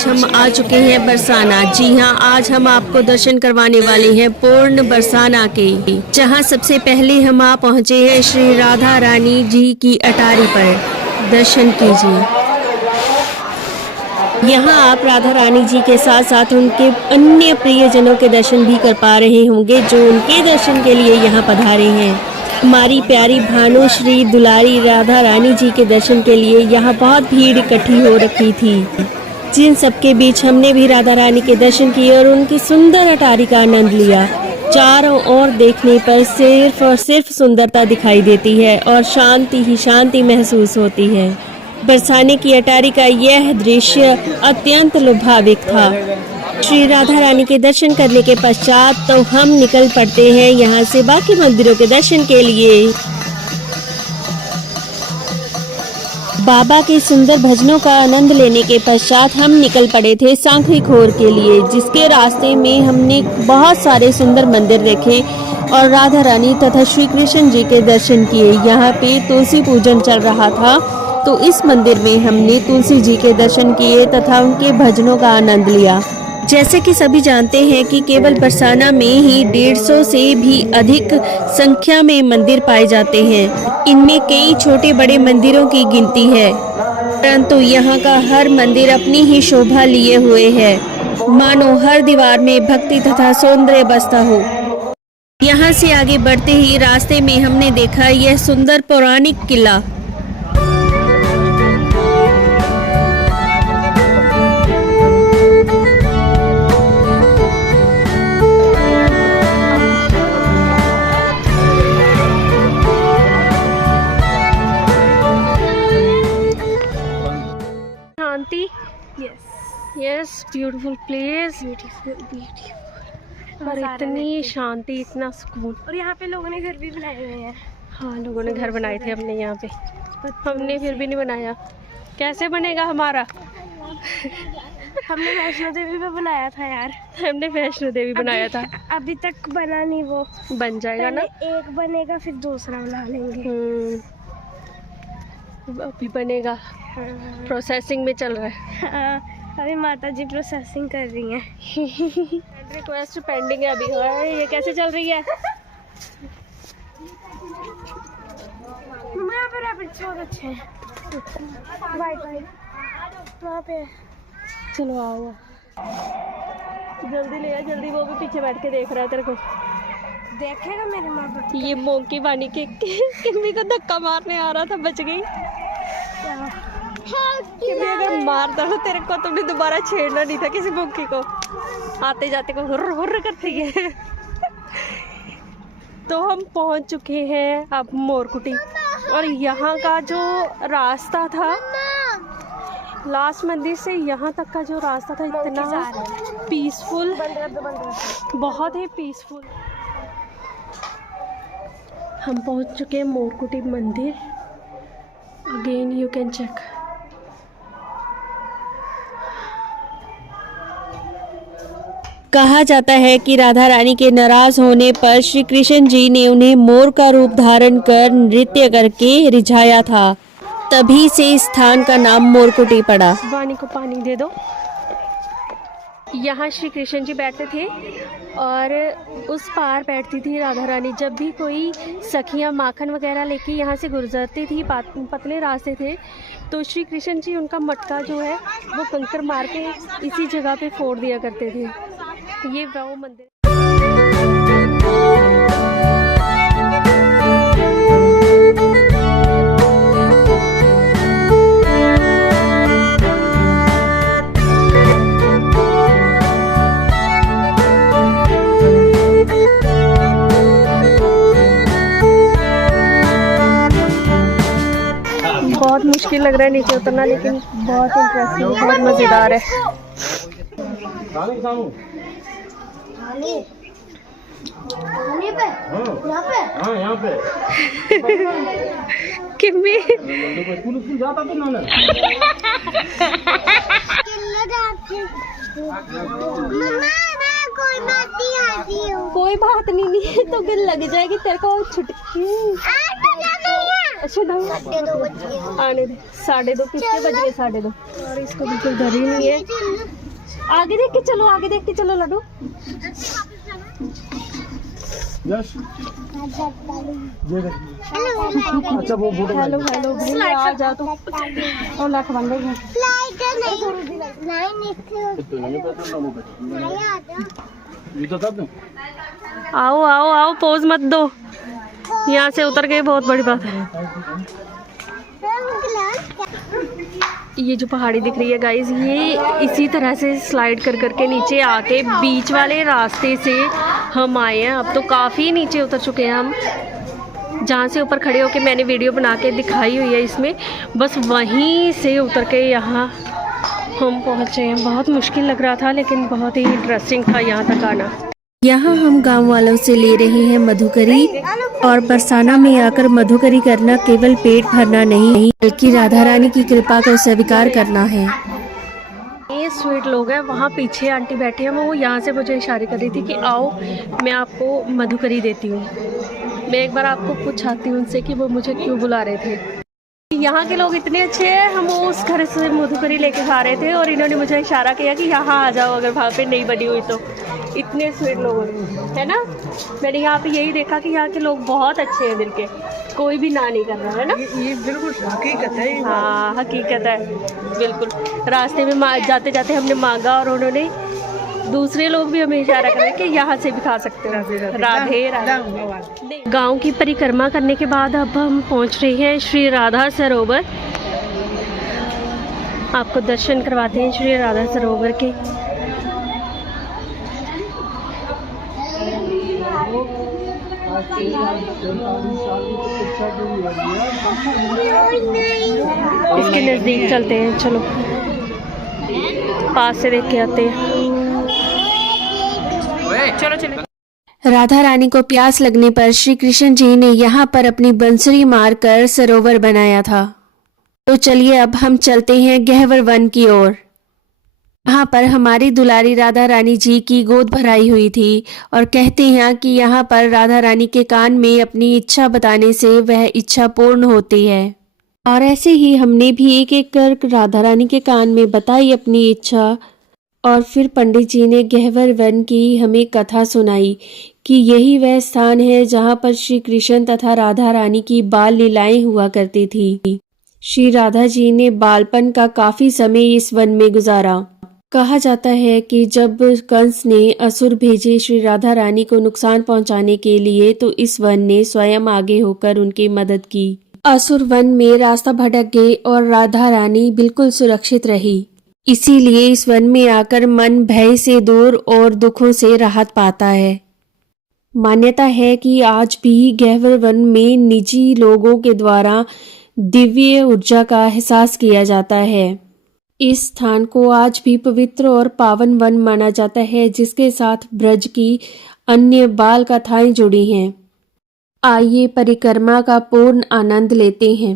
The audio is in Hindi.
आज हम आ चुके हैं बरसाना। जी हाँ, आज हम आपको दर्शन करवाने वाले हैं पूर्ण बरसाना के, जहाँ सबसे पहले हम आ पहुँचे हैं श्री राधा रानी जी की अटारी पर। दर्शन कीजिए। यहाँ आप राधा रानी जी के साथ साथ उनके अन्य प्रियजनों के दर्शन भी कर पा रहे होंगे, जो उनके दर्शन के लिए यहाँ पधारे हैं। हमारी प्यारी भानु श्री दुलारी राधा रानी जी के दर्शन के लिए यहाँ बहुत भीड़ इकट्ठी हो रखी थी, जिन सबके बीच हमने भी राधा रानी के दर्शन किए और उनकी सुंदर अटारी का आनंद लिया। चारों ओर देखने पर सिर्फ और सिर्फ सुंदरता दिखाई देती है और शांति ही शांति महसूस होती है। बरसाने की अटारी का यह दृश्य अत्यंत लुभाविक था। श्री राधा रानी के दर्शन करने के पश्चात तो हम निकल पड़ते हैं यहाँ से बाकी मंदिरों के दर्शन के लिए। बाबा के सुंदर भजनों का आनंद लेने के पश्चात हम निकल पड़े थे सांखरी खोर के लिए, जिसके रास्ते में हमने बहुत सारे सुंदर मंदिर देखे और राधा रानी तथा श्री कृष्ण जी के दर्शन किए। यहाँ पे तुलसी पूजन चल रहा था, तो इस मंदिर में हमने तुलसी जी के दर्शन किए तथा उनके भजनों का आनंद लिया। जैसे कि सभी जानते हैं कि केवल बरसाना में ही 150 से भी अधिक संख्या में मंदिर पाए जाते हैं। इनमें कई छोटे बड़े मंदिरों की गिनती है, परंतु यहाँ का हर मंदिर अपनी ही शोभा लिए हुए है, मानो हर दीवार में भक्ति तथा सौंदर्य बसता हो। यहाँ से आगे बढ़ते ही रास्ते में हमने देखा यह सुंदर पौराणिक किला। यस, ब्यूटीफुल प्लेस, ब्यूटीफुल और इतनी शांति, इतना सुकून। और यहाँ पे लोगों ने घर भी बनाए हुए हैं। हाँ, लोगों ने घर बनाए थे अपने यहाँ पे, हमने फिर भी नहीं बनाया। कैसे बनेगा हमारा? हमने वैष्णो देवी पे बनाया था यार। हमने वैष्णो देवी बनाया था, अभी तक बना नहीं। वो बन जाएगा ना, एक बनेगा फिर दूसरा बना लेंगे। अभी बनेगा, प्रोसेसिंग में चल रहा है। अभी माता जी प्रोसेसिंग कर रही हैं। रिक्वेस्ट पेंडिंग है अभी। ये कैसे चल रही है? यहाँ पे रैपिड्स बहुत अच्छे हैं। वाइट वहाँ पे। चलो आओ, जल्दी ले आ, जल्दी। वो भी पीछे बैठ के देख रहा है तेरे को। देखेगा मेरे माँ बाप। ये मोंकी बानी के किम्मी को धक्का मारने आ रहा था, बच गई। किम्मी अगर मारता तो तेरे को तुमने दोबारा छेड़ना नहीं था किसी मोंकी को। आते जाते को हुर्र हुर्र करती है। तो हम पहुंच चुके हैं अब मोरकुटी, और यहाँ का जो रास्ता था लास्ट मंदिर से यहाँ तक का जो रास्ता था, इतना पीसफुल, बहुत ही पीसफुल। हम पहुंच चुके हैं मोरकुटी मंदिर। Again you can check. कहा जाता है कि राधा रानी के नाराज होने पर श्री कृष्ण जी ने उन्हें मोर का रूप धारण कर नृत्य करके रिझाया था, तभी से इस स्थान का नाम मोरकुटी पड़ा। वाणी को पानी दे दो। यहाँ श्री कृष्ण जी बैठते थे और उस पार बैठती थी राधा रानी। जब भी कोई सखियाँ माखन वगैरह लेके यहाँ से गुजरती थी, पतले रास्ते थे, तो श्री कृष्ण जी उनका मटका जो है वो कंकर मार के इसी जगह पे फोड़ दिया करते थे। ये वो मंदिर। बहुत मुश्किल लग रहा है नीचे उतरना, लेकिन बहुत इंटरेस्टिंग, बहुत मज़ेदार है। यहाँ पे किम्मी कोई बात नहीं है, तो बिल लग जाएगी तेरे को। छुटकी अच्छा दो आने दे 2:30 किसके बज गए 2:30 और इसको बिल्कुल डर ही नहीं है। आगे देख के चलो, आगे देख के चलो लड्डू। अच्छा वो हेलो हेलो भैया आ जा तू और लाख बंदे हैं। आओ आओ आओ, पोज मत दो, यहाँ से उतर गए बहुत बड़ी बात है। ये जो पहाड़ी दिख रही है गाइस, ये इसी तरह से स्लाइड कर करके नीचे आके बीच वाले रास्ते से हम आए हैं। अब तो काफ़ी नीचे उतर चुके हैं हम, जहाँ से ऊपर खड़े होके मैंने वीडियो बना के दिखाई हुई है इसमें, बस वहीं से उतर के यहाँ हम पहुँचे हैं। बहुत मुश्किल लग रहा था लेकिन बहुत ही इंटरेस्टिंग था यहाँ तक आना। यहाँ हम गांव वालों से ले रहे हैं मधुकरी, और बरसाना में आकर मधुकरी करना केवल पेट भरना नहीं बल्कि राधा रानी की कृपा को स्वीकार करना है। ये स्वीट लोग हैं, वहाँ पीछे आंटी बैठी हैं, वो यहाँ से मुझे इशारे कर रही थी कि आओ मैं आपको मधुकरी देती हूँ। मैं एक बार आपको पूछाती हूँ उनसे कि वो मुझे क्यों बुला रहे थे। यहाँ के लोग इतने अच्छे हैं, हम उस घर से मधुकरी लेके खा रहे थे और इन्होंने मुझे इशारा किया कि यहाँ आ जाओ अगर वहाँ पे नहीं बनी हुई तो। इतने स्वीट लोग है ना। मैंने यहाँ पे यही देखा कि यहाँ के लोग बहुत अच्छे हैं दिल के, कोई भी ना नहीं कर रहा है ना। ये बिल्कुल हकीकत है। हाँ हकीकत है बिल्कुल। रास्ते में जाते जाते हमने मांगा और उन्होंने, दूसरे लोग भी हमें इशारा कर रहे हैं कि यहाँ से भी खा सकते हैं। राधे राधे। गांव की परिक्रमा करने के बाद अब हम पहुँच रहे हैं श्री राधा सरोवर। आपको दर्शन करवाते हैं श्री राधा सरोवर के। इसके नज़दीक चलते हैं, चलो पास से देख के आते हैं। चलो चलो। राधा रानी को प्यास लगने पर श्री कृष्ण जी ने यहाँ पर अपनी बंसुरी मारकर सरोवर बनाया था। तो चलिए अब हम चलते हैं गहवर वन की ओर। यहाँ पर हमारी दुलारी राधा रानी जी की गोद भराई हुई थी और कहते हैं कि यहाँ पर राधा रानी के कान में अपनी इच्छा बताने से वह इच्छा पूर्ण होती है। और ऐसे ही हमने भी एक एक कर राधा रानी के कान में बताई अपनी इच्छा, और फिर पंडित जी ने गहवर वन की हमें कथा सुनाई कि यही वह स्थान है जहाँ पर श्री कृष्ण तथा राधा रानी की बाल लीलाएं हुआ करती थी। श्री राधा जी ने बालपन का काफी समय इस वन में गुजारा। कहा जाता है कि जब कंस ने असुर भेजे श्री राधा रानी को नुकसान पहुंचाने के लिए, तो इस वन ने स्वयं आगे होकर उनकी मदद की। असुर वन में रास्ता भटक गए और राधा रानी बिल्कुल सुरक्षित रही। इसीलिए इस वन में आकर मन भय से दूर और दुखों से राहत पाता है। मान्यता है कि आज भी गहवर वन में निजी लोगों के द्वारा दिव्य ऊर्जा का एहसास किया जाता है। इस स्थान को आज भी पवित्र और पावन वन माना जाता है, जिसके साथ ब्रज की अन्य बाल कथाएं जुड़ी हैं। आइए परिक्रमा का पूर्ण आनंद लेते हैं।